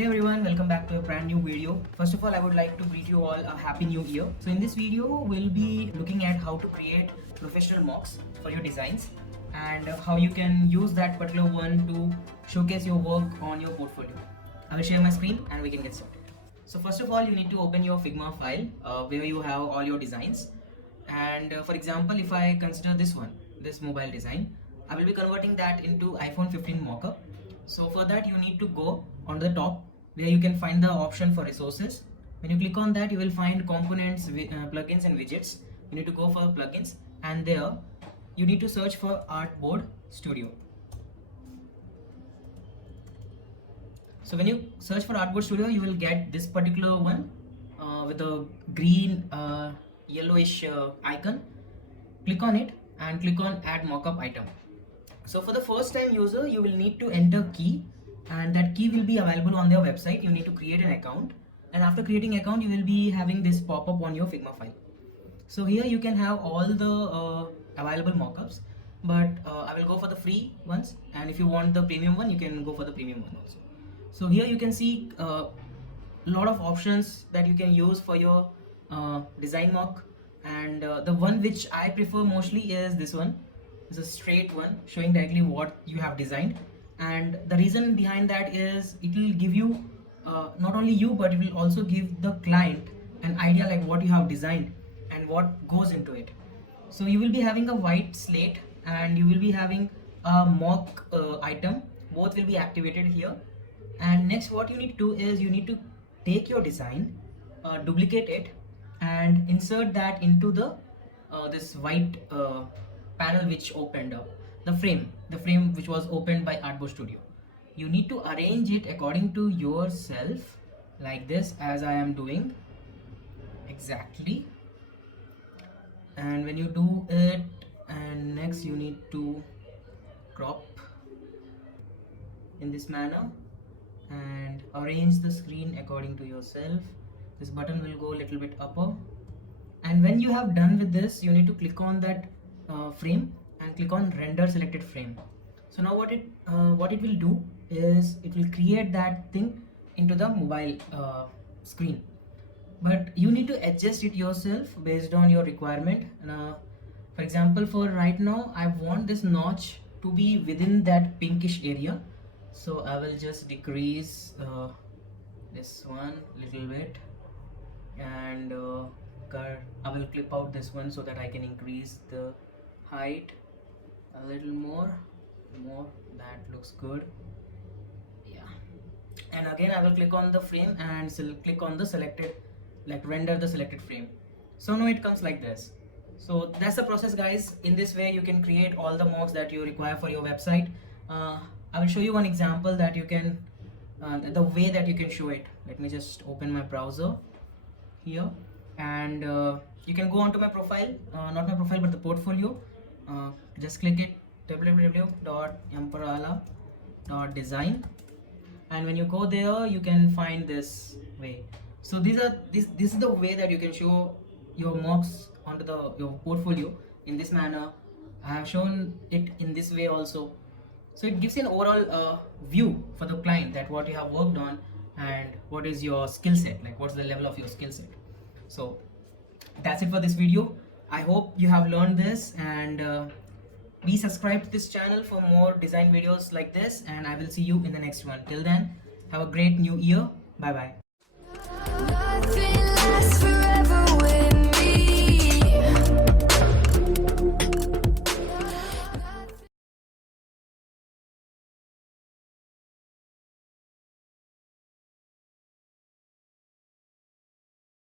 Hey everyone, welcome back to a brand new video. First of all, I would like to greet you all a happy new year. So in this video, we'll be looking at how to create professional mocks for your designs and how you can use that particular one to showcase your work on your portfolio. I will share my screen and we can get started. So first of all, you need to open your Figma file where you have all your designs. And for example, if I consider this one, this mobile design, I will be converting that into iPhone 15 mockup. So for that, you need to go on the top where you can find the option for resources. When you click on that, you will find components, plugins and widgets. You need to go for plugins, and there you need to search for Artboard Studio. So when you search for Artboard Studio, you will get this particular one with a green yellowish icon. Click on it and click on add mockup item. So for the first time user, you will need to enter key, and that key will be available on their website. You need to create an account, and after creating account, you will be having this pop-up on your Figma file. So here you can have all the available mockups, but I will go for the free ones, and if you want the premium one, you can go for the premium one also. So here you can see a lot of options that you can use for your design mock, and the one which I prefer mostly is this one. It's a straight one showing directly what you have designed, and the reason behind that is it will give you not only you, but it will also give the client an idea like what you have designed and what goes into it. So you will be having a white slate and you will be having a mock item. Both will be activated here. And next, what you need to do is you need to take your design, duplicate it, and insert that into the this white panel which opened up, the frame which was opened by Artboard Studio. You need to arrange it according to yourself like this, as I am doing exactly. And when you do it, and next you need to crop in this manner and arrange the screen according to yourself. This button will go a little bit upper, and when you have done with this, you need to click on that frame and click on render selected frame. So now what it will do is it will create that thing into the mobile screen, but you need to adjust it yourself based on your requirement. For example, for right now, I want this notch to be within that pinkish area, so I will just decrease this one little bit, and I will clip out this one so that I can increase the height a little more. That looks good. Yeah, and again I will click on the frame and click on the selected, like render the selected frame. So now it comes like this. So that's the process, guys. In this way you can create all the mocks that you require for your website. I will show you one example that you can the way that you can show it. Let me just open my browser here, and you can go onto my profile, not my profile but the portfolio. Just click it, www.yamparala.design, and when you go there, you can find this way. So this is the way that you can show your mocks onto your portfolio in this manner. I have shown it in this way also. So it gives you an overall view for the client that what you have worked on and what is your skill set, like what's the level of your skill set. So that's it for this video. I hope you have learned this, and please subscribe to this channel for more design videos like this, and I will see you in the next one. Till then, have a great new year. Bye bye.